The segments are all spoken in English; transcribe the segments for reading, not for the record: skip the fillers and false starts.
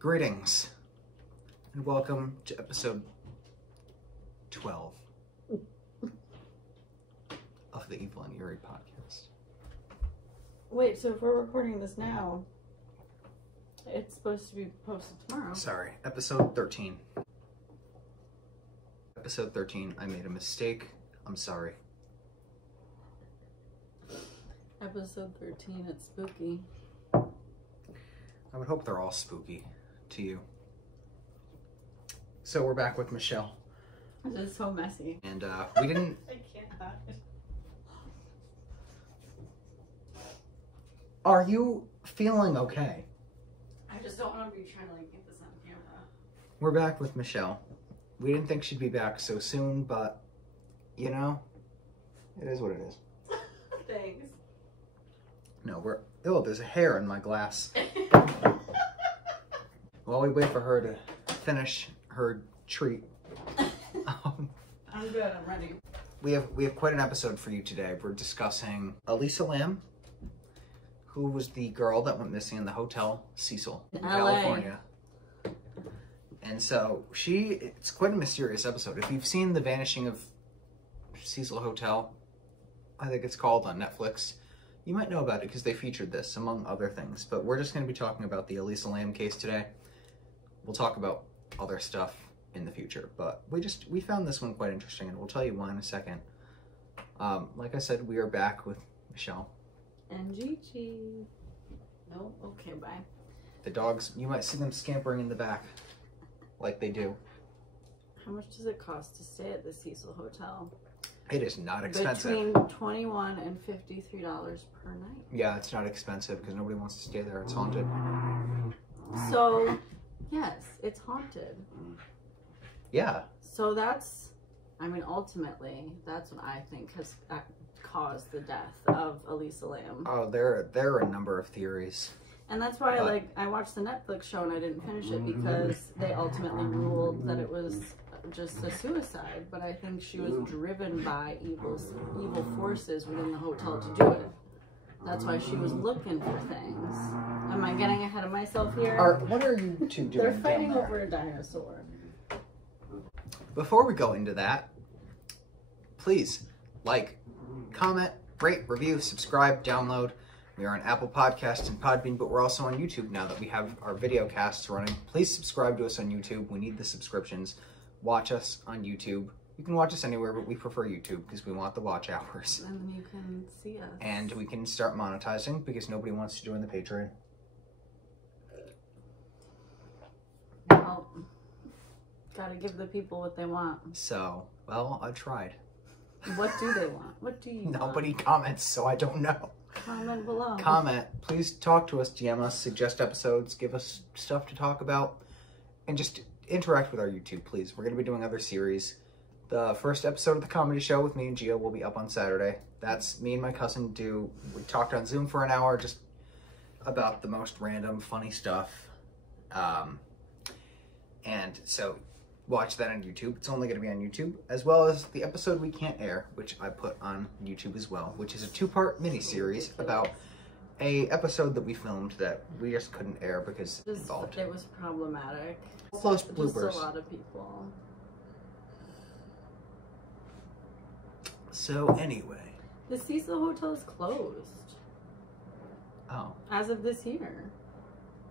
Greetings, and welcome to episode 12 of the Evil and Eerie Podcast. Wait, so if we're recording this now, it's supposed to be posted tomorrow. Sorry, episode 13. Episode 13, I made a mistake. I'm sorry. Episode 13, it's spooky. I would hope they're all spooky to you. So we're back with Michelle. This is so messy. And we didn't... I can't hide. Are you feeling okay? I just don't want to be trying to get this on camera. We're back with Michelle. We didn't think she'd be back so soon, but, you know, it is what it is. Thanks. No, oh, there's a hair in my glass. While we wait for her to finish her treat. I'm good, I'm ready. We have quite an episode for you today. We're discussing Elisa Lam, who was the girl that went missing in the hotel Cecil in California. And so it's quite a mysterious episode. If you've seen The Vanishing of Cecil Hotel, I think it's called, on Netflix, you might know about it because they featured this, among other things. But we're just going to be talking about the Elisa Lam case today. We'll talk about other stuff in the future, but we found this one quite interesting, and we'll tell you why in a second. Like I said, we are back with Michelle. And Gigi. No? Okay, bye. The dogs, you might see them scampering in the back, like they do. How much does it cost to stay at the Cecil Hotel? It is not expensive. Between $21 and $53 per night. Yeah, it's not expensive because nobody wants to stay there. It's haunted. So, yes, it's haunted. Yeah. So ultimately, that's what I think has caused the death of Elisa Lam. Oh, there are a number of theories. And that's why, I watched the Netflix show and I didn't finish it because they ultimately ruled that it was just a suicide. But I think she was driven by evil forces within the hotel to do it. That's why she was looking for things. Am I getting ahead of myself here? What are you two doing? They're fighting over a dinosaur. Before we go into that, please like, comment, rate, review, subscribe, download. We are on Apple Podcasts and Podbean, but we're also on YouTube now that we have our video casts running. Please subscribe to us on YouTube. We need the subscriptions. Watch us on YouTube. You can watch us anywhere, but we prefer YouTube because we want the watch hours. And then you can see us. And we can start monetizing because nobody wants to join the Patreon. Well, gotta give the people what they want. So, well, I tried. What do they want? What do you want? Nobody comments, so I don't know. Comment below. Comment. Please talk to us, DM us, suggest episodes, give us stuff to talk about, and just interact with our YouTube, please. We're going to be doing other series. The first episode of the comedy show with me and Gio will be up on Saturday. That's me and my cousin we talked on Zoom for an hour just about the most random, funny stuff. And so watch that on YouTube. It's only going to be on YouTube, as well as the episode we can't air, which I put on YouTube as well, which is a 2-part mini-series about a episode that we filmed that we just couldn't air because it was problematic. Close bloopers. Just a lot of people. So anyway. The Cecil Hotel is closed. Oh. As of this year.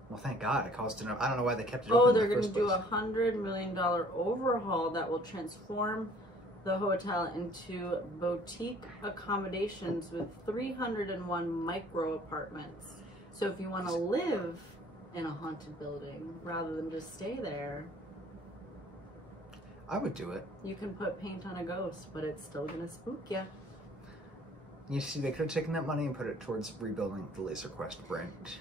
Well, thank God. It cost enough. I don't know why they kept it open. Oh, they're going to do a $100 million overhaul that will transform the hotel into boutique accommodations with 301 micro apartments. So if you want to live in a haunted building rather than just stay there, I would do it. You can put paint on a ghost, but it's still going to spook you. You see, they could have taken that money and put it towards rebuilding the Laser Quest franchise.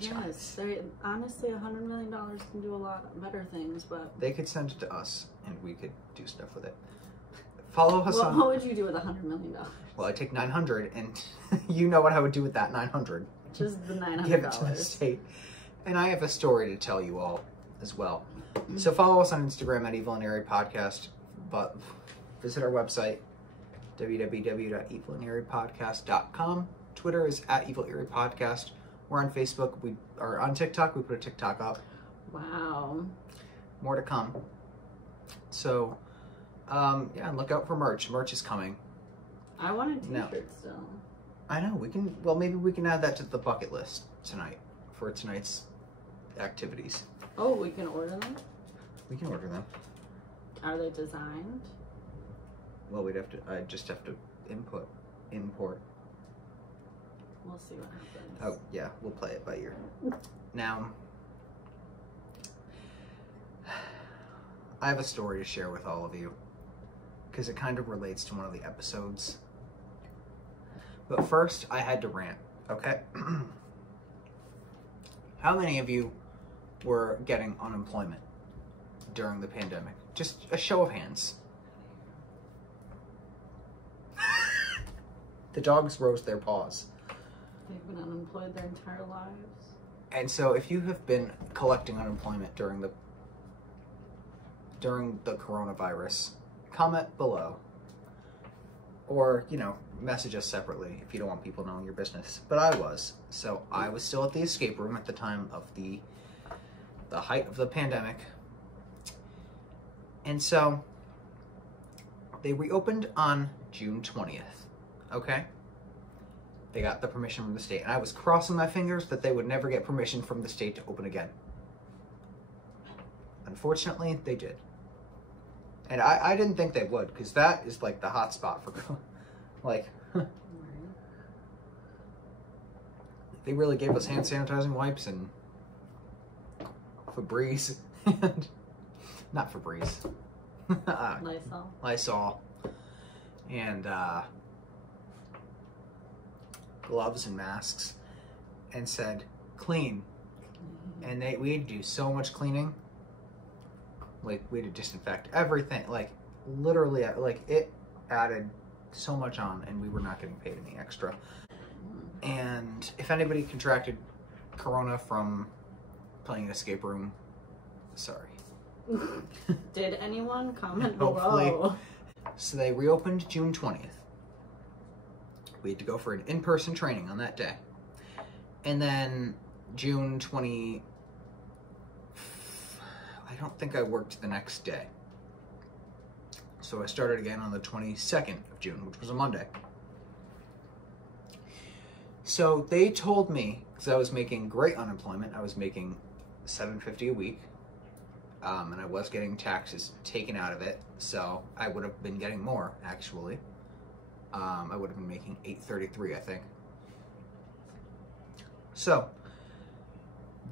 Yes, honestly, $100 million can do a lot better things, but... They could send it to us, and we could do stuff with it. Follow us on... What would you do with $100 million? Well, I'd take 900, and you know what I would do with that 900. Just the $900. Give it to the state. And I have a story to tell you all as well. So follow us on Instagram at Evil and Eerie Podcast, but visit our website, www.evilandeeriepodcast.com. Twitter is at Evil Eerie Podcast. We're on Facebook. We are on TikTok. We put a TikTok up. Wow. More to come. So, yeah, look out for merch. Merch is coming. I want a t-shirt still. I know, maybe we can add that to the bucket list tonight for tonight's activities. Oh, we can order them? We can order them. Are they designed? Well, I just have to import. We'll see what happens. Oh, yeah, we'll play it by ear. Now, I have a story to share with all of you, because it kind of relates to one of the episodes. But first, I had to rant, okay? How many of you were getting unemployment during the pandemic? Just a show of hands. The dogs rose their paws. They've been unemployed their entire lives. And so if you have been collecting unemployment during the coronavirus, comment below. Or, message us separately if you don't want people knowing your business. But I was. So I was still at the escape room at the time of the height of the pandemic. And so they reopened on June 20th. Okay? They got the permission from the state. And I was crossing my fingers that they would never get permission from the state to open again. Unfortunately, they did. And I didn't think they would, because that is like the hot spot for, like, they really gave us hand sanitizing wipes and Febreze. Not Febreze. Lysol. And gloves and masks, and said clean. And we had to do so much cleaning. Like, we had to disinfect everything. Like, literally, like, it added so much on, and we were not getting paid any extra. And if anybody contracted corona from playing an escape room, sorry. Did anyone comment Hopefully. below? So they reopened June 20th. We had to go for an in-person training on that day. And then June 20... I don't think I worked the next day. So I started again on the 22nd of June, which was a Monday. So they told me, because I was making great unemployment, I was making $750 a week, and I was getting taxes taken out of it, so I would have been getting more, actually. I would have been making $833, I think. So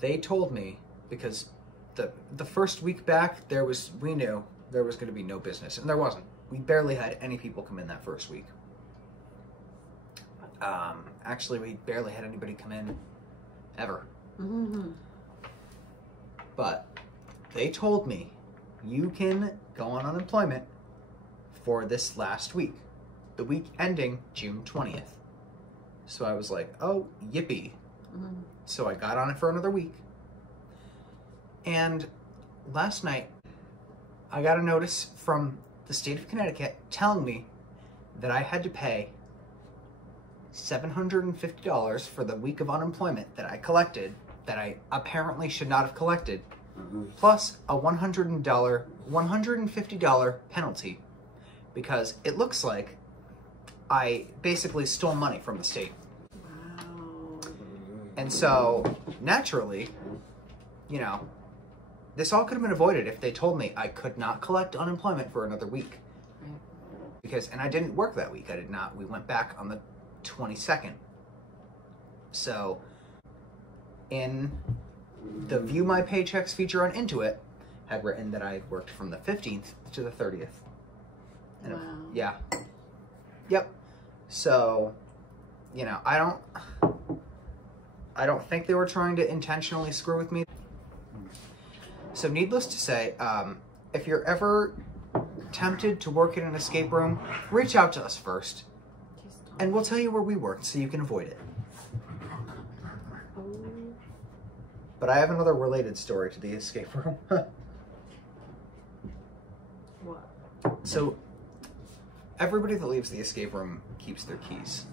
they told me, because the first week back, we knew there was going to be no business, and there wasn't. We barely had any people come in that first week. Actually, we barely had anybody come in ever. Mm-hmm. But they told me, you can go on unemployment for this last week, the week ending June 20th. So I was like, oh, yippee. Mm-hmm. So I got on it for another week. And last night, I got a notice from the state of Connecticut telling me that I had to pay $750 for the week of unemployment that I collected, that I apparently should not have collected, plus a $150 penalty, because it looks like I basically stole money from the state. Wow. And so, naturally, this all could have been avoided if they told me I could not collect unemployment for another week. Right. And I didn't work that week. I did not. We went back on the 22nd. So, in the View My Paychecks feature on Intuit, had written that I had worked from the 15th to the 30th. And wow. Yeah. Yep. So, I don't think they were trying to intentionally screw with me. So needless to say, if you're ever tempted to work in an escape room, reach out to us first, and we'll tell you where we worked so you can avoid it. But I have another related story to the escape room. What? So, everybody that leaves the escape room keeps their keys.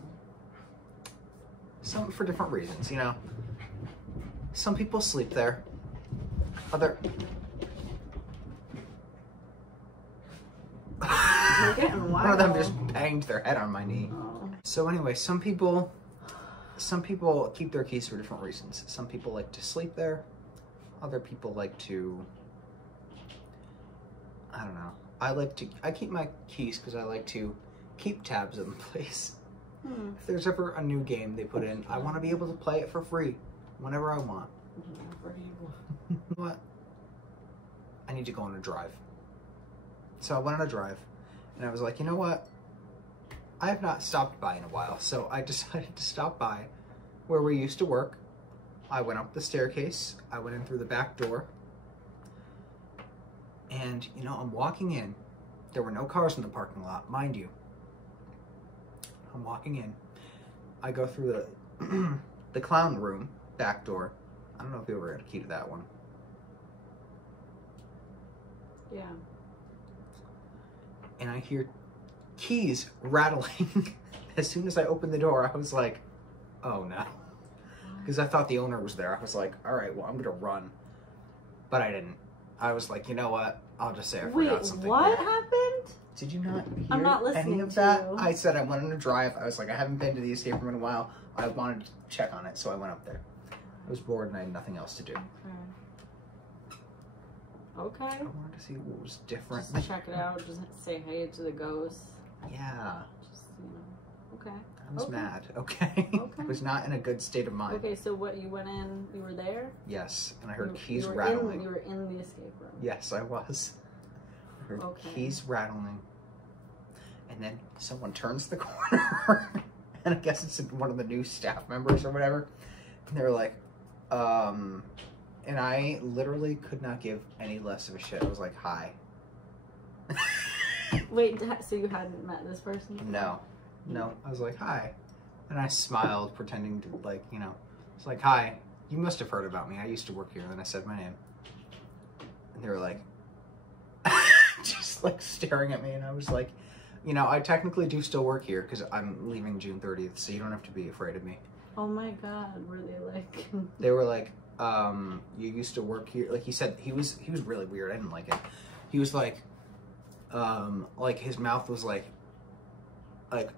Some for different reasons, Some people sleep there. Other... You're getting wild. One of them just banged their head on my knee. Oh. So anyway, some people keep their keys for different reasons. Some people like to sleep there. Other people like to, I don't know. I keep my keys because I like to keep tabs on the place. If there's ever a new game they put in, I want to be able to play it for free whenever I want. What? I need to go on a drive. So I went on a drive, and I was like, you know what? I have not stopped by in a while, so I decided to stop by where we used to work. I went up the staircase, I went in through the back door, and, you know, I'm walking in. There were no cars in the parking lot, mind you. I'm walking in. I go through the clown room, back door. I don't know if you ever had a key to that one. Yeah. And I hear keys rattling. As soon as I opened the door, I was like, oh no. Because I thought the owner was there. I was like, all right, well, I'm going to run. But I didn't. I was like, you know what? I'll just say I forgot something. What happened? Did you not hear I'm not listening any of that? to you. I said I went on a drive. I was like, I haven't been to the escape room in a while. I wanted to check on it, so I went up there. I was bored and I had nothing else to do. Okay. I wanted to see what was different. Just check it out. Just say hey to the ghosts. Yeah. Just, you know. Okay. I was mad. Okay. I was not in a good state of mind. Okay, so what, you went in, you were there? Yes, and I heard keys rattling. You were in the escape room? Yes, I was. I heard keys rattling. And then someone turns the corner. And I guess it's one of the new staff members or whatever. And they were like, and I literally could not give any less of a shit. I was like, hi. Wait, so you hadn't met this person? No. No. I was like, hi. And I smiled, pretending to, like, you know, it's like, hi, you must have heard about me. I used to work here. And then I said my name. And they were like, just like staring at me. And I was like, you know, I technically do still work here because I'm leaving June 30th. So you don't have to be afraid of me. Oh my God. Were they like... They were like, you used to work here. Like he said, he was really weird. I didn't like it. He was like his mouth was like, you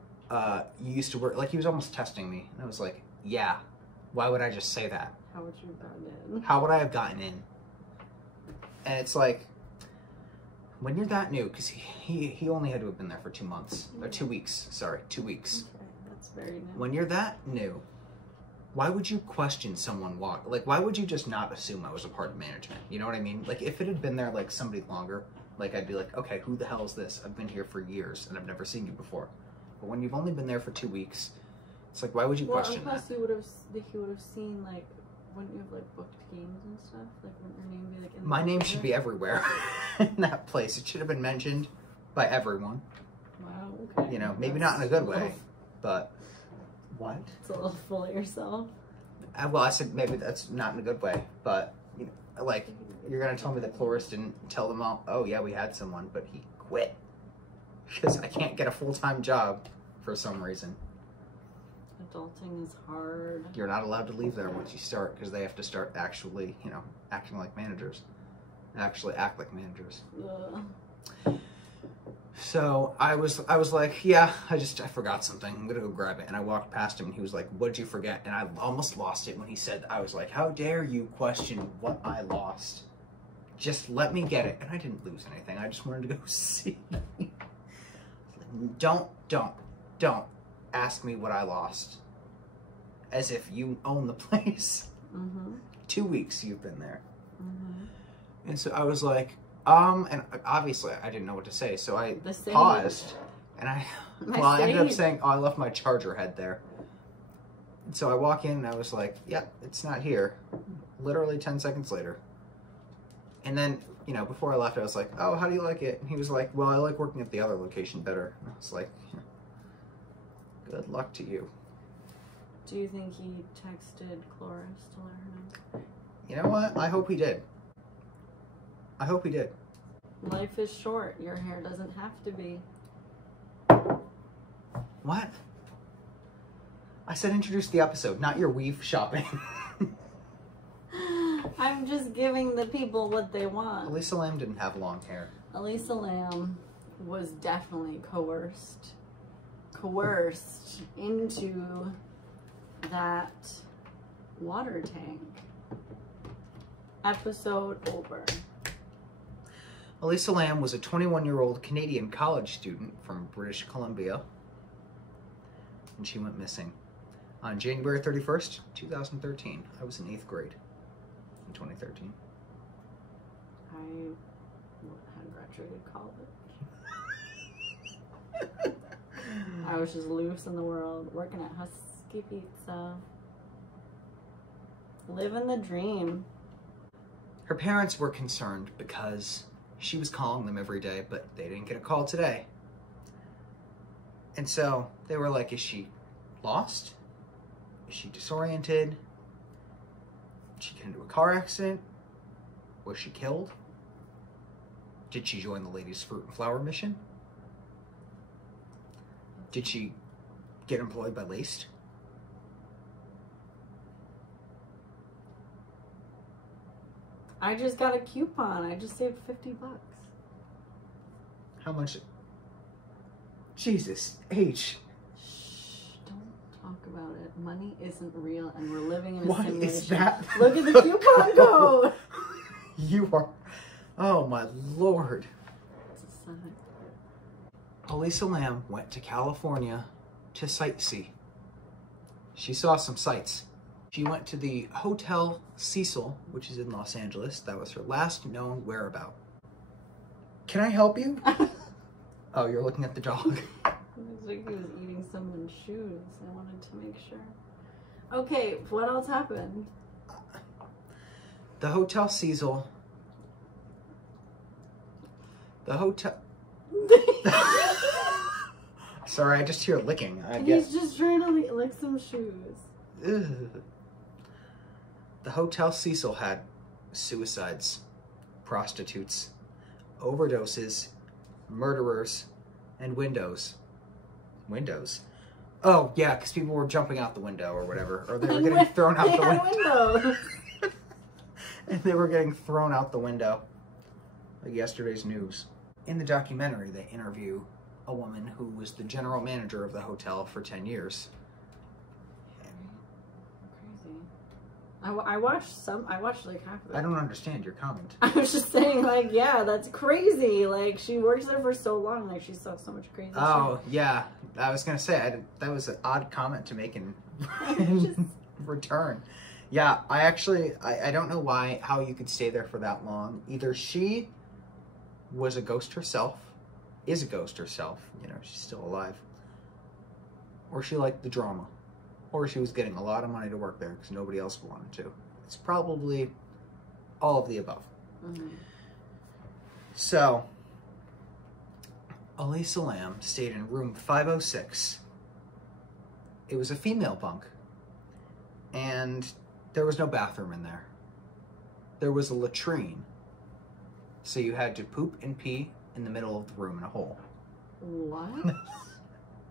used to work, like he was almost testing me. And I was like, yeah, why would I just say that? How would you have gotten in? How would I have gotten in? And it's like, when you're that new, because he only had to have been there for 2 months, or 2 weeks, sorry, 2 weeks. Okay, that's very new. When you're that new, why would you question someone like, why would you just not assume I was a part of management? You know what I mean? Like, if it had been there, like, somebody longer, like, I'd be like, okay, who the hell is this? I've been here for years, and I've never seen you before. But when you've only been there for 2 weeks, it's like, why would you question that? Plus, he would have seen, like, wouldn't you have, like, booked games and stuff? Like, wouldn't your name be, like, in My name should be everywhere in that place. It should have been mentioned by everyone. Wow, okay. You know, maybe not in a good way, but... What? It's a little full of yourself. Well, I said maybe that's not in a good way, but, you know, like, you're going to tell me that Cloris didn't tell them all, oh, yeah, we had someone, but he quit. Because I can't get a full-time job for some reason. Adulting is hard. You're not allowed to leave there once you start, because they have to start actually, you know, acting like managers. Actually act like managers. Ugh. So I was like, yeah, I forgot something. I'm gonna go grab it. And I walked past him and he was like, what'd you forget? And I almost lost it when he said, I was like, how dare you question what I lost? Just let me get it. And I didn't lose anything. I just wanted to go see. Don't ask me what I lost. As if you own the place. Mm-hmm. 2 weeks you've been there. Mm-hmm. And so I was like, and obviously I didn't know what to say, so I paused, and I ended up saying, oh, I left my charger head there. And so I walk in, and I was like, yep, it's not here. Literally 10 seconds later. And then, you know, before I left, I was like, oh, how do you like it? And he was like, well, I like working at the other location better. And I was like, good luck to you. Do you think he texted Cloris to let her know? You know what? I hope he did. I hope he did. Life is short. Your hair doesn't have to be. What? I said introduce the episode, not your weave shopping. I'm just giving the people what they want. Elisa Lam didn't have long hair. Elisa Lam was definitely coerced into that water tank. Episode over. Elisa Lam was a 21-year-old Canadian college student from British Columbia, and she went missing on January 31st, 2013. I was in 8th grade in 2013. I had graduated college. I was just loose in the world, working at Husky Pizza. Living the dream. Her parents were concerned because she was calling them every day, but they didn't get a call today. And so they were like, is she lost? Is she disoriented? Did she get into a car accident? Was she killed? Did she join the Ladies Fruit and Flower mission? Did she get employed by Laced? I just got a coupon. I just saved $50. How much? Jesus, H. Shh, don't talk about it. Money isn't real and we're living in a What simulation. is that? Look at the coupon code. You are, oh my Lord. It's a sign. Elisa Lam went to California to sightsee. She saw some sights. She went to the Hotel Cecil, which is in Los Angeles. That was her last known whereabout. Can I help you? Oh, you're looking at the dog. It looks like he was eating someone's shoes. I wanted to make sure. Okay, what else happened? The Hotel Cecil. The hotel... Sorry, I just hear licking. He's just trying to lick some shoes. Ugh. The Hotel Cecil had suicides, prostitutes, overdoses, murderers, and windows. Windows? Oh, yeah, because people were jumping out the window or whatever. Or they were getting thrown out the window. And they were getting thrown out the window. Like yesterday's news. In the documentary, they interview a woman who was the general manager of the hotel for 10 years. I watched like half of it. I don't understand your comment. I was just saying, like, yeah, that's crazy. Like, she works there for so long. Like, she saw so much crazy shit. Oh, yeah. I was going to say, that was an odd comment to make in return. Yeah, I don't know how you could stay there for that long. Either she was a ghost herself, is a ghost herself, you know, she's still alive, or she liked the drama. Or she was getting a lot of money to work there because nobody else wanted to. It's probably all of the above. Mm-hmm. So, Elisa Lam stayed in room 506. It was a female bunk. And there was no bathroom in there. There was a latrine. So you had to poop and pee in the middle of the room in a hole. What?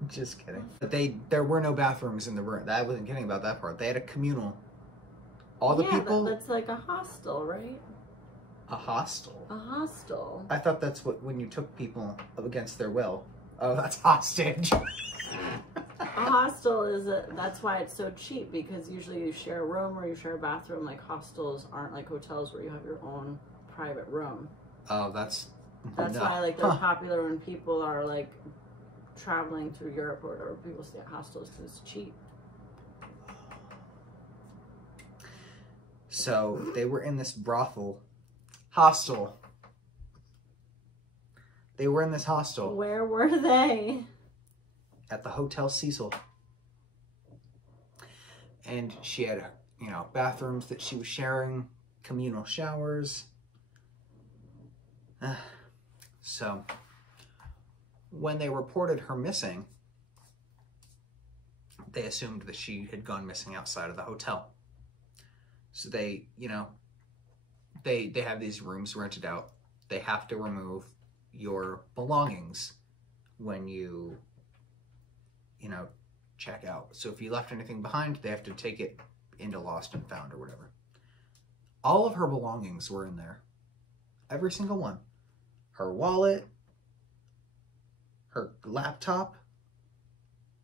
Just kidding. But there were no bathrooms in the room. I wasn't kidding about that part. They had a communal. All the people. That's like a hostel, right? A hostel. A hostel. I thought that's when you took people against their will. Oh, that's hostage. A hostel that's why it's so cheap, because usually you share a room or you share a bathroom. Like, hostels aren't like hotels where you have your own private room. Oh, that's why, like, they're popular when people are like traveling through Europe or whatever. People stay at hostels because it's cheap. So they were in this hostel. They were in this hostel. Where were they? At the Hotel Cecil. And she had, bathrooms that she was sharing, communal showers. So when they reported her missing, they assumed that she had gone missing outside of the hotel. So they have these rooms rented out. They have to remove your belongings when you check out. So if you left anything behind, they have to take it into Lost and Found or whatever. All of her belongings were in there. Every single one. Her wallet, her laptop,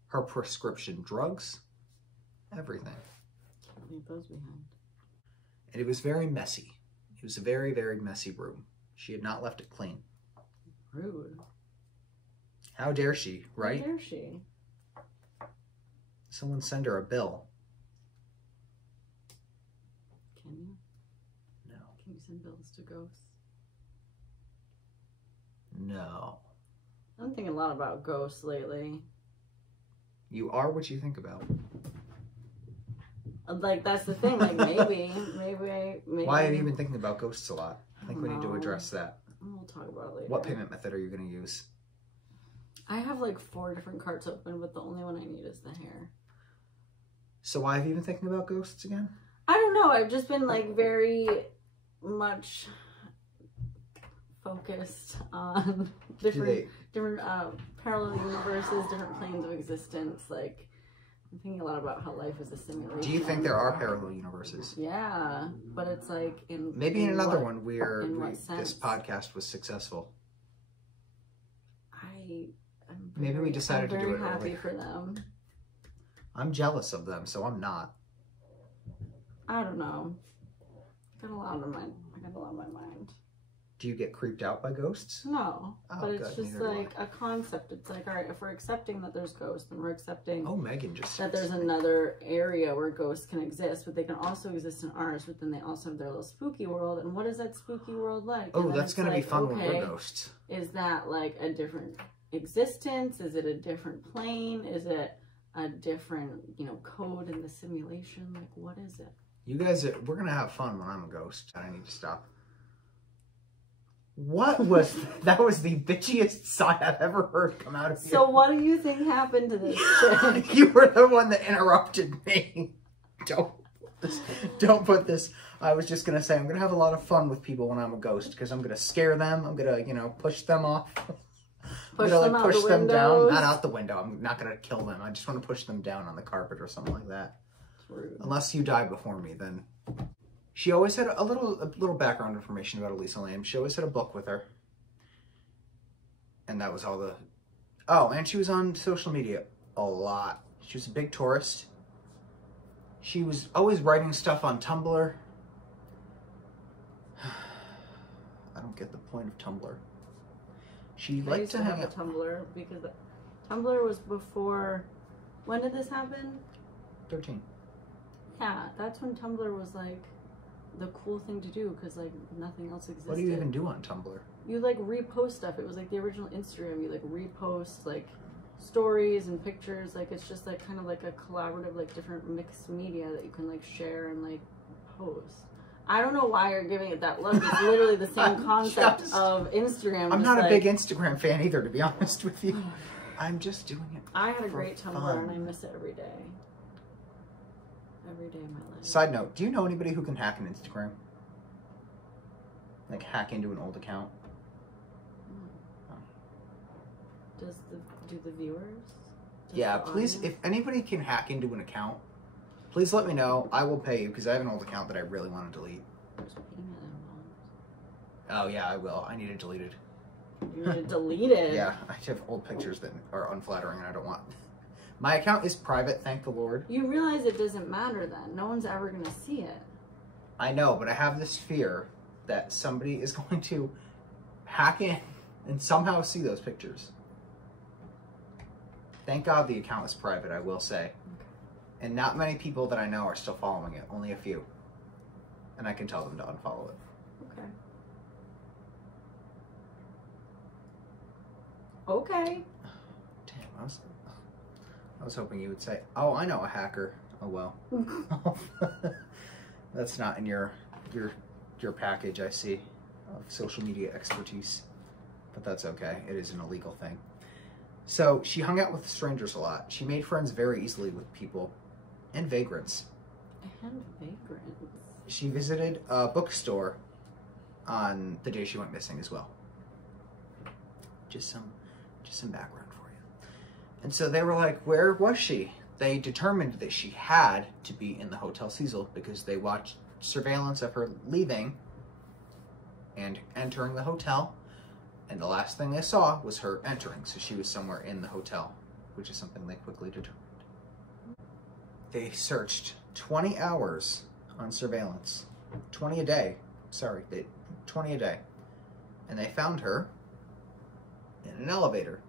her prescription drugs, everything. Can't leave those behind. And it was very messy. It was a very, very messy room. She had not left it clean. Rude. How dare she, right? How dare she? Someone send her a bill. Can you? No. Can you send bills to ghosts? No. I'm thinking a lot about ghosts lately. You are what you think about. Like, that's the thing. Like, maybe. Why have you been thinking about ghosts a lot? I think we need to address that. We'll talk about it later. What payment method are you going to use? I have like 4 different carts open, but the only one I need is the hair. So why have you been thinking about ghosts again? I don't know. I've just been like very much focused on different parallel universes, different planes of existence. Like, I'm thinking a lot about how life is a simulation. Do you think there are parallel universes? Yeah, but it's like maybe in another one where this podcast was successful. Maybe we decided to do it early. I'm very happy for them. I'm jealous of them, so I'm not. I don't know. I got a lot on my mind. Do you get creeped out by ghosts? No, but it's good. just like a concept. It's like, all right, if we're accepting that there's ghosts, then we're accepting Megan just that there's another area where ghosts can exist, but they can also exist in ours, but then they also have their little spooky world. And what is that spooky world like? Oh, that's going to be fun when we're ghosts. Is that like a different existence? Is it a different plane? Is it a different, code in the simulation? Like, what is it? You guys, we're going to have fun when I'm a ghost. I need to stop. What was that? Was the bitchiest sigh I've ever heard come out of you. So what do you think happened to this chick? You were the one that interrupted me. Don't put this. I was just going to say, I'm going to have a lot of fun with people when I'm a ghost, because I'm going to scare them. I'm going to, push them off. Push them down. Not out the window. I'm not going to kill them. I just want to push them down on the carpet or something like that. Rude. Unless you die before me, then. She always had a little background information about Elisa Lam. She always had a book with her. And that was all the... Oh, and she was on social media a lot. She was a big tourist. She was always writing stuff on Tumblr. I don't get the point of Tumblr. She liked to hang out... Tumblr, because Tumblr was before... When did this happen? 13. Yeah, that's when Tumblr was like... the cool thing to do, because like nothing else existed. What do you even do on Tumblr? You like repost stuff. It was like the original Instagram. You like repost like stories and pictures. Like it's just like kind of like a collaborative, like different mixed media that you can like share and like post. I don't know why you're giving it that look. It's literally the same concept of Instagram. I'm not a big Instagram fan either, to be honest with you. I'm just doing it. I had a great Tumblr and I miss it every day. Every day of my life. Side note, do you know anybody who can hack an Instagram? Like hack into an old account? Do the viewers? Yeah, please, if anybody can hack into an account, please let me know. I will pay you, because I have an old account that I really want to delete. Oh yeah, I will. I need it deleted. You need it deleted? Yeah, I have old pictures that are unflattering and I don't want. My account is private, thank the Lord. You realize it doesn't matter then. No one's ever going to see it. I know, but I have this fear that somebody is going to hack in and somehow see those pictures. Thank God the account is private, I will say. Okay. And not many people that I know are still following it. Only a few. And I can tell them to unfollow it. Okay. Okay. Damn, I was hoping you would say, oh, I know a hacker. Oh, well. That's not in your package, I see, of social media expertise. But that's okay. It is an illegal thing. So she hung out with strangers a lot. She made friends very easily with people and vagrants. And vagrants. She visited a bookstore on the day she went missing as well. Just some background for you. And so they were like, where was she? They determined that she had to be in the Hotel Cecil because they watched surveillance of her leaving and entering the hotel, and the last thing they saw was her entering, so she was somewhere in the hotel, which is something they quickly determined. They searched 20 hours on surveillance. 20 a day. Sorry, 20 a day. And they found her in an elevator.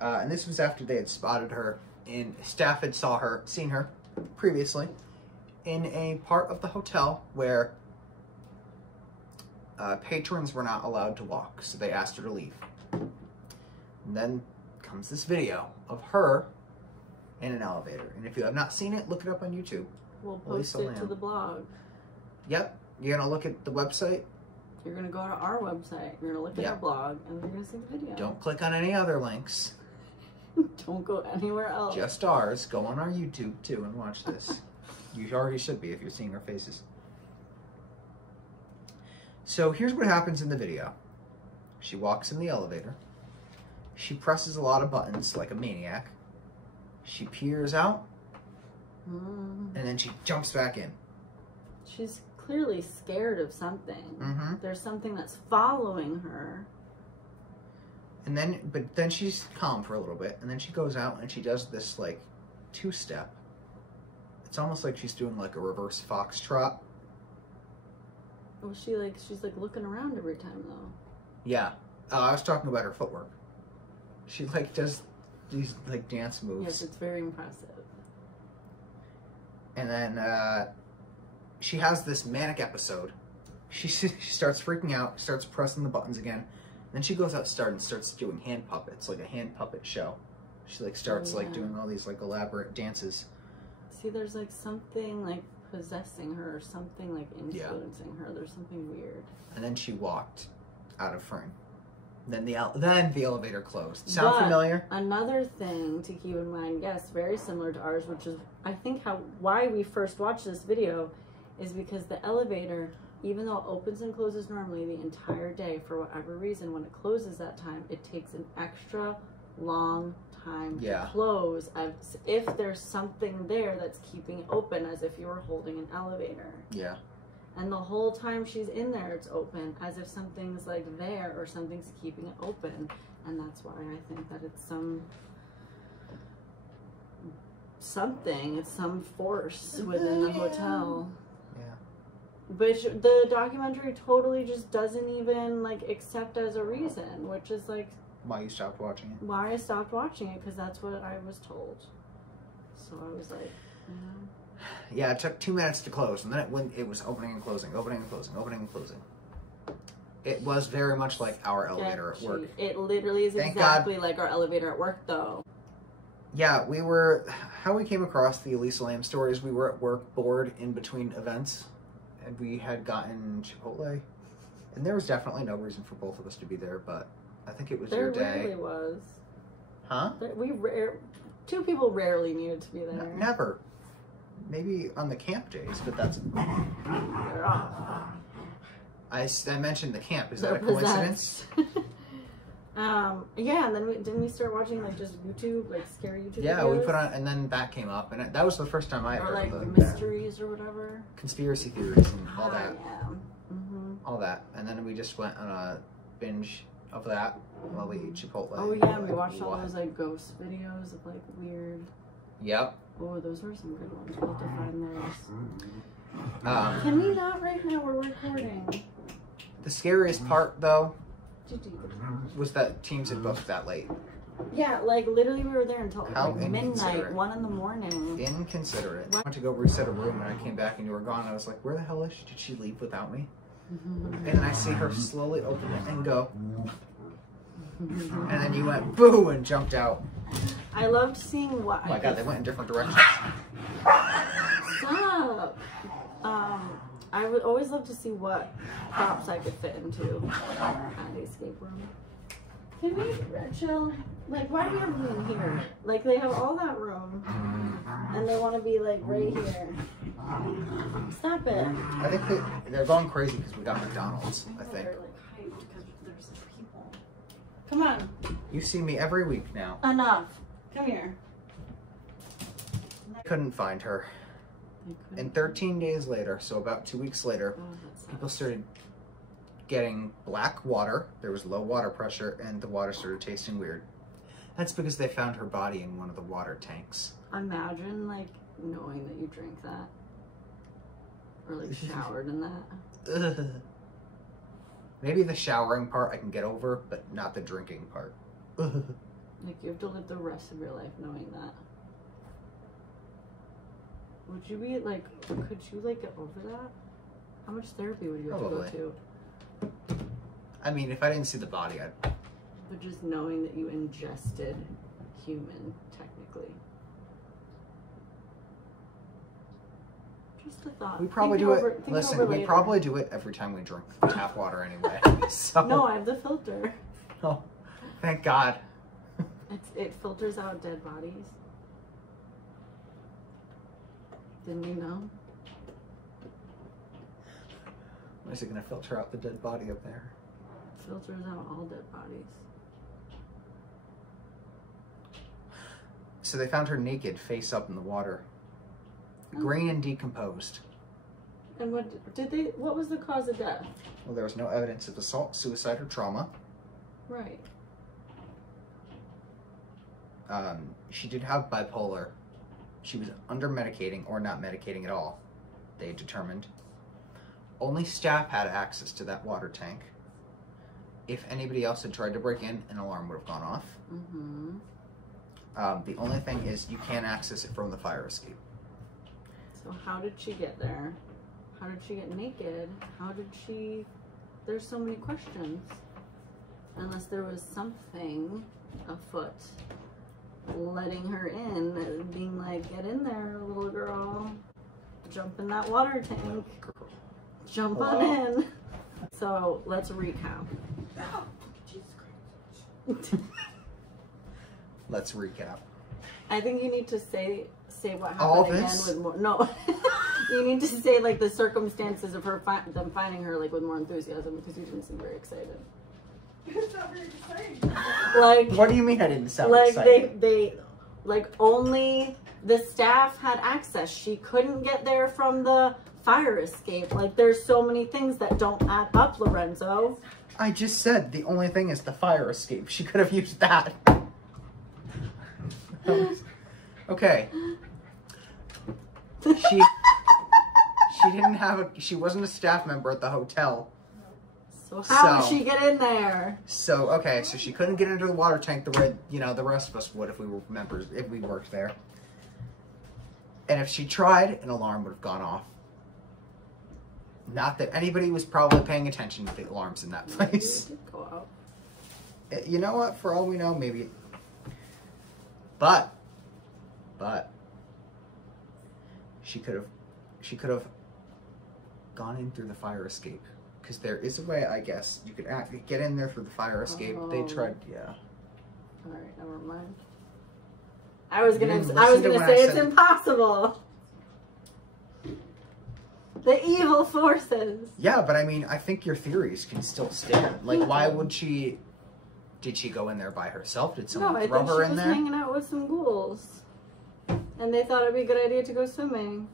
And this was after they had spotted her staff had seen her previously in a part of the hotel where patrons were not allowed to walk, so they asked her to leave. And then comes this video of her in an elevator. And if you have not seen it, look it up on YouTube. We'll post it to the blog. Yep. You're going to look at the website. You're going to go to our website. You're going to look at our blog, and you're going to see the video. Don't click on any other links. Don't go anywhere else. Just ours. Go on our YouTube, too, and watch this. You already should be if you're seeing our faces. So here's what happens in the video. She walks in the elevator. She presses a lot of buttons like a maniac. She peers out. And then she jumps back in. She's clearly scared of something. Mm-hmm. There's something that's following her. And then she's calm for a little bit, and then she goes out and she does this like 2-step. It's almost like she's doing like a reverse foxtrot. Well, she's like looking around every time though. Yeah. I was talking about her footwork. She like does these like dance moves. Yes, it's very impressive. And then she has this manic episode. She starts freaking out, starts pressing the buttons again. Then she goes outside and starts doing hand puppets, like a hand puppet show. She like starts like doing all these like elaborate dances. See, there's like something like possessing her, or something like influencing her. There's something weird. And then she walked out of frame. Then the elevator closed. Sound familiar? Another thing to keep in mind, yes, very similar to ours, which is I think why we first watched this video is because the elevator, even though it opens and closes normally the entire day, for whatever reason, when it closes that time, it takes an extra long time to close, as if there's something there that's keeping it open, as if you were holding an elevator. Yeah. And the whole time she's in there, it's open, as if something's like there or something's keeping it open. And that's why I think that it's some force within the hotel. Which the documentary totally just doesn't even like accept as a reason, which is like why you stopped watching it. Why I stopped watching it, because that's what I was told. So I was like, Yeah, it took 2 minutes to close, and then it was opening and closing, opening and closing, opening and closing. It was very much like our elevator at work. It literally is exactly like our elevator at work, though. Yeah, how we came across the Elisa Lam stories, we were at work bored in between events. And we had gotten Chipotle, and there was definitely no reason for both of us to be there, but I think it was your day. There really was. Huh? Two people rarely needed to be there. Never. Maybe on the camp days, but that's... I mentioned the camp. Is that a coincidence? Yeah, and then didn't we start watching like just YouTube, like scary YouTube videos? Yeah, we put on, and then that came up, and that was the first time I heard of like mysteries or whatever. Conspiracy theories and all that. Yeah. Mm-hmm. All that, and then we just went on a binge of that while we ate Chipotle. Oh yeah, we watched all those like ghost videos of like weird. Yep. Oh, those were some good ones. We'll have to find those. Can we not right now? We're recording. The scariest part, though, was that teams had booked that late. Yeah, like literally we were there until like midnight, 1 in the morning. Inconsiderate. I went to go reset a room and I came back and you were gone. And I was like, where the hell is she? Did she leave without me? And then I see her slowly open it and go. And then you went boo and jumped out. I loved seeing what. Oh my god, they went in different directions. Stop. I would always love to see what props I could fit into at the escape room. Can we chill? Like, why do we have room here? Like, they have all that room, and they want to be, like, right here. Stop it. I think they're going crazy because we got McDonald's, I think. They're, like, hyped because there's people. Come on. You see me every week now. Enough. Come here. Couldn't find her. And 13 days later, so about 2 weeks later, people started getting black water. There was low water pressure, and the water started tasting weird. That's because they found her body in one of the water tanks. Imagine, like, knowing that you drank that. Or, like, showered in that. Ugh. Maybe the showering part I can get over, but not the drinking part. Ugh. Like, you have to live the rest of your life knowing that. Would you be, like, could you, like, get over that? How much therapy would you have to go to? I mean, if I didn't see the body, I'd... But just knowing that you ingested human, technically. Just a thought. We probably do it. Listen, we probably do it every time we drink tap water anyway. So. No, I have the filter. Oh, thank God. It filters out dead bodies. Didn't you know? Is it going to filter out the dead body up there? Filters out all dead bodies. So they found her naked, face up in the water. Green and decomposed. And what was the cause of death? Well, there was no evidence of assault, suicide, or trauma. Right. She did have bipolar. She was under medicating or not medicating at all, they determined. Only staff had access to that water tank. If anybody else had tried to break in, an alarm would have gone off. Mm-hmm. The only thing is you can't access it from the fire escape. So how did she get there? How did she get naked? How did she... There's so many questions. Unless there was something afoot letting her in, being like, get in there, little girl. Jump in that water tank. Jump on in. So let's recap. Let's recap. I think you need to say what All happened again this? with more. No, you need to say like the circumstances of her them finding her like with more enthusiasm because you didn't seem very excited. It's not very exciting. Like, what do you mean I didn't sound like excited? they like only the staff had access. She couldn't get there from the fire escape. Like there's so many things that don't add up, Lorenzo. I just said the only thing is the fire escape. She could have used that. Okay. She wasn't a staff member at the hotel. So how did she get in there? So okay, so she couldn't get into the water tank the way the rest of us would if we were members, if we worked there. And if she tried, an alarm would have gone off. Not that anybody was probably paying attention to the alarms in that place. Go out. You know what? For all we know, maybe. But she could have gone in through the fire escape, because there is a way, I guess, you could get in there through the fire escape. Oh. They tried, yeah. All right, never mind. I was gonna when say I it's said- impossible. The evil forces. Yeah, but I mean, I think your theories can still stand. Like, why would she? Did she go in there by herself? Did someone No, I throw think her she in was there? hanging out with some ghouls, and they thought it'd be a good idea to go swimming.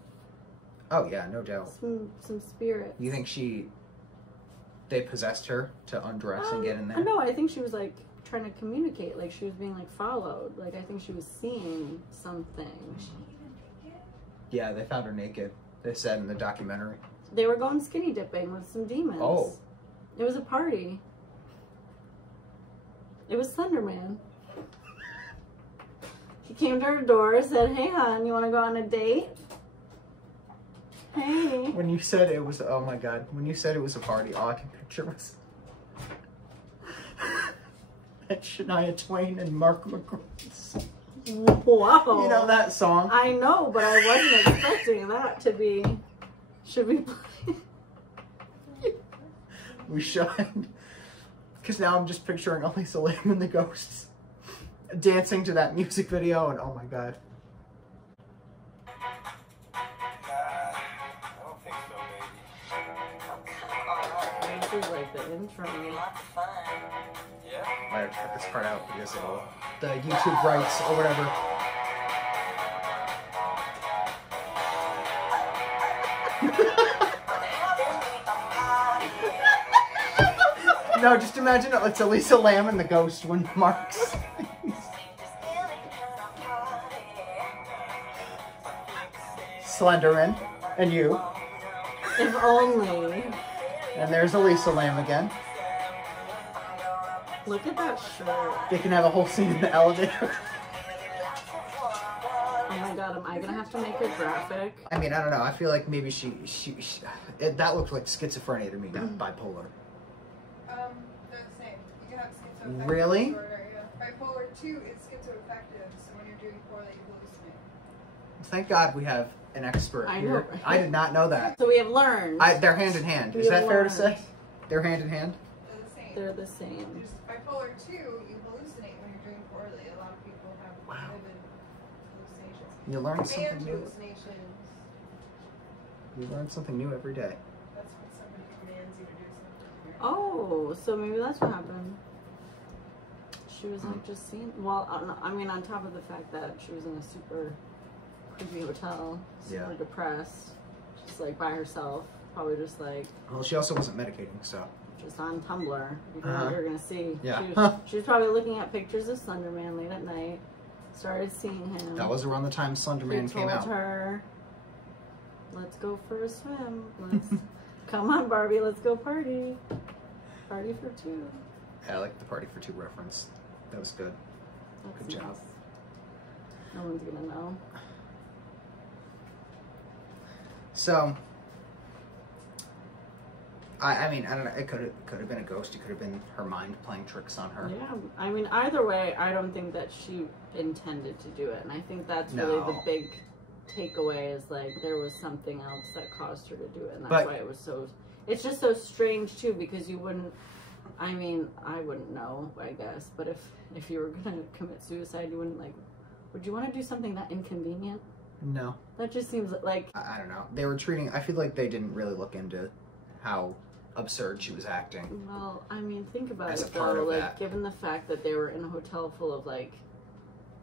Oh yeah, no doubt. Some spirits. You think they possessed her to undress and get in there? No, I think she was like trying to communicate, like she was being like followed. Like I think she was seeing something. Yeah, they found her naked. They said in the documentary. They were going skinny dipping with some demons. Oh. It was a party. It was Slender Man. He came to her door, said, "Hey, hon, you want to go on a date?" Hey. When you said it was, oh my God, when you said it was a party, all I can picture was that Shania Twain and Mark McGrath. Wow. You know that song? I know, but I wasn't expecting that to be. Should we play? We should. Because now I'm just picturing Elisa Lam and the Ghosts dancing to that music video, and oh my God. This is like the intro. Yeah. Might have to cut this part out because it'll the YouTube rights or whatever. No, just imagine it's Elisa Lam and the ghost when Mark's. Slender Man and you. If only. And there's Elisa Lam again. Look at that shirt. They can have a whole scene in the elevator. Oh my god, am I gonna have to make it graphic? I mean, I don't know. I feel like maybe that looked like schizophrenia to me, not bipolar. They're the same. You can have schizoaffective Really? disorder, yeah. Bipolar 2 is schizoaffective, so when you're doing poorly, you hallucinate. Thank God we have an expert I here. know. I did not know that. So we have learned. They're hand in hand. We Is that have fair to learned. say? They're hand in hand? They're the same. They're the same. There's bipolar 2, you hallucinate when you're doing poorly. A lot of people have Wow. vivid hallucinations. You learn Band something new. hallucinations. You learn something new every day. That's when somebody commands you to do something. Oh, so maybe that's what happened. She was like just seeing. Well, I mean, on top of the fact that she was in a super creepy hotel, super Yeah. depressed, just like by herself, probably just like Well, she also wasn't medicating, so. just on Tumblr. You know what you're gonna see. Yeah. She was probably looking at pictures of Slender Man late at night. Started seeing him. That was around the time Slender Man He came told out. her, "Let's go for a swim. Let's come on, Barbie. Let's go party. Party for two." Yeah, I like the Party for Two reference. That was good. That's Good job. nice. No one's gonna know. So, I mean, I don't know. It could have been a ghost. It could have been her mind playing tricks on her. Yeah, I mean, either way, I don't think that she intended to do it, and I think that's really the No. big takeaway is like there was something else that caused her to do it, and that's But- why it was so. It's just so strange too because you wouldn't. I mean, I wouldn't know, I guess, but if you were gonna commit suicide, you wouldn't like. Would you want to do something that inconvenient? No. That just seems like. I don't know. They were treating. I feel like they didn't really look into how absurd she was acting. Well, I mean, think about As it a part though. of Like, that. given the fact that they were in a hotel full of like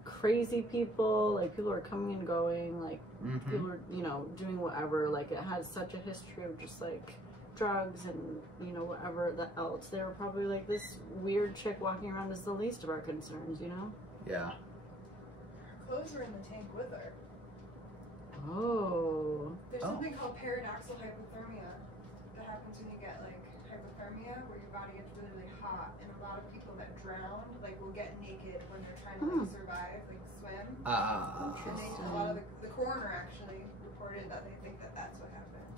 crazy people, like people are coming and going, like Mm-hmm. people are, you know, doing whatever. Like, it has such a history of just like drugs and you know whatever that else. They were probably like this weird chick walking around is the least of our concerns, you know? Yeah. Her clothes were in the tank with her. Oh. There's Oh. something called paradoxal hypothermia that happens when you get like hypothermia, where your body gets really, really hot, and a lot of people that drown like will get naked when they're trying to like survive, like swim. And they, a lot of the coroner actually reported that they think that that's what happened.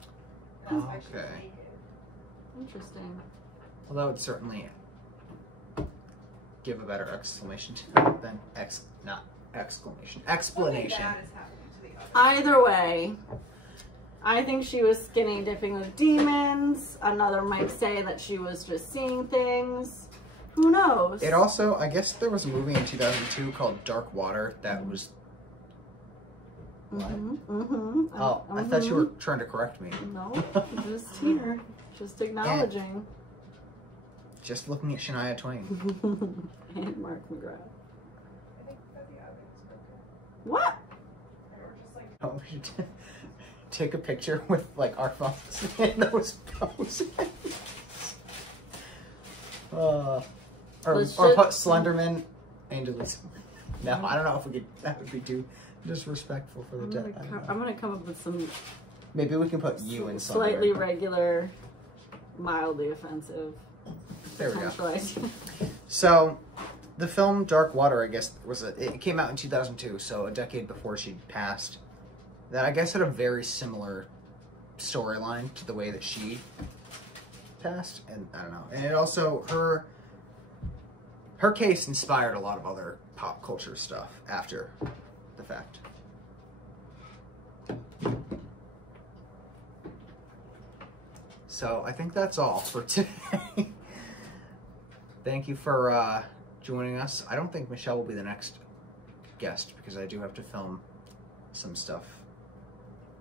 And that's why she was Okay. naked. Interesting. Well, that would certainly give a better exclamation than explanation. Something Explanation. bad is happening to the other. Either way, I think she was skinny dipping with demons. Another might say that she was just seeing things. Who knows? It also, I guess there was a movie in 2002 called Dark Water that was. What? Oh, I thought you were trying to correct me. No, just here. Just acknowledging. Just looking at Shania Twain. And Mark McGrath. I think that the other was broken. What? And we're just like, Oh, we should take a picture with like our phones in those poses. Or Let's put just- Slenderman and Elisa. No, I don't know if we could. That would be too disrespectful for the dead. I don't know. I'm gonna come up with some Maybe we can put you in Slenderman. slightly regular, mildly offensive There we go. potential ideas. So, the film Dark Water, I guess, it came out in 2002, so a decade before she passed. That I guess had a very similar storyline to the way that she passed, and I don't know. And it also her case inspired a lot of other pop culture stuff after the fact. So I think that's all for today. Thank you for joining us. I don't think Michelle will be the next guest because I do have to film some stuff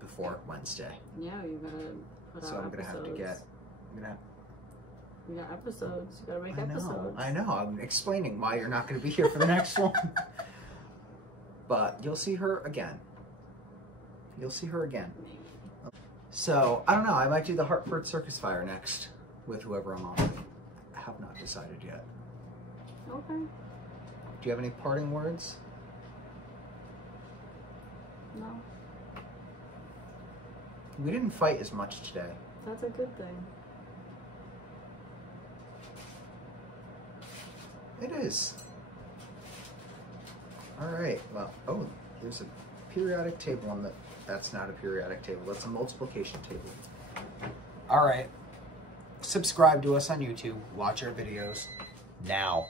before Wednesday. Yeah, you gotta put So out I'm gonna have to get. You got episodes. You gotta make episodes. I know. I'm explaining why you're not going to be here for the next one. But you'll see her again. You'll see her again. So, I don't know. I might do the Hartford Circus Fire next with whoever I'm on with. I have not decided yet. Okay. Do you have any parting words? No. We didn't fight as much today. That's a good thing. It is. All right. Well, oh, there's a periodic table on the... That's not a periodic table. That's a multiplication table. All right. Subscribe to us on YouTube. Watch our videos now.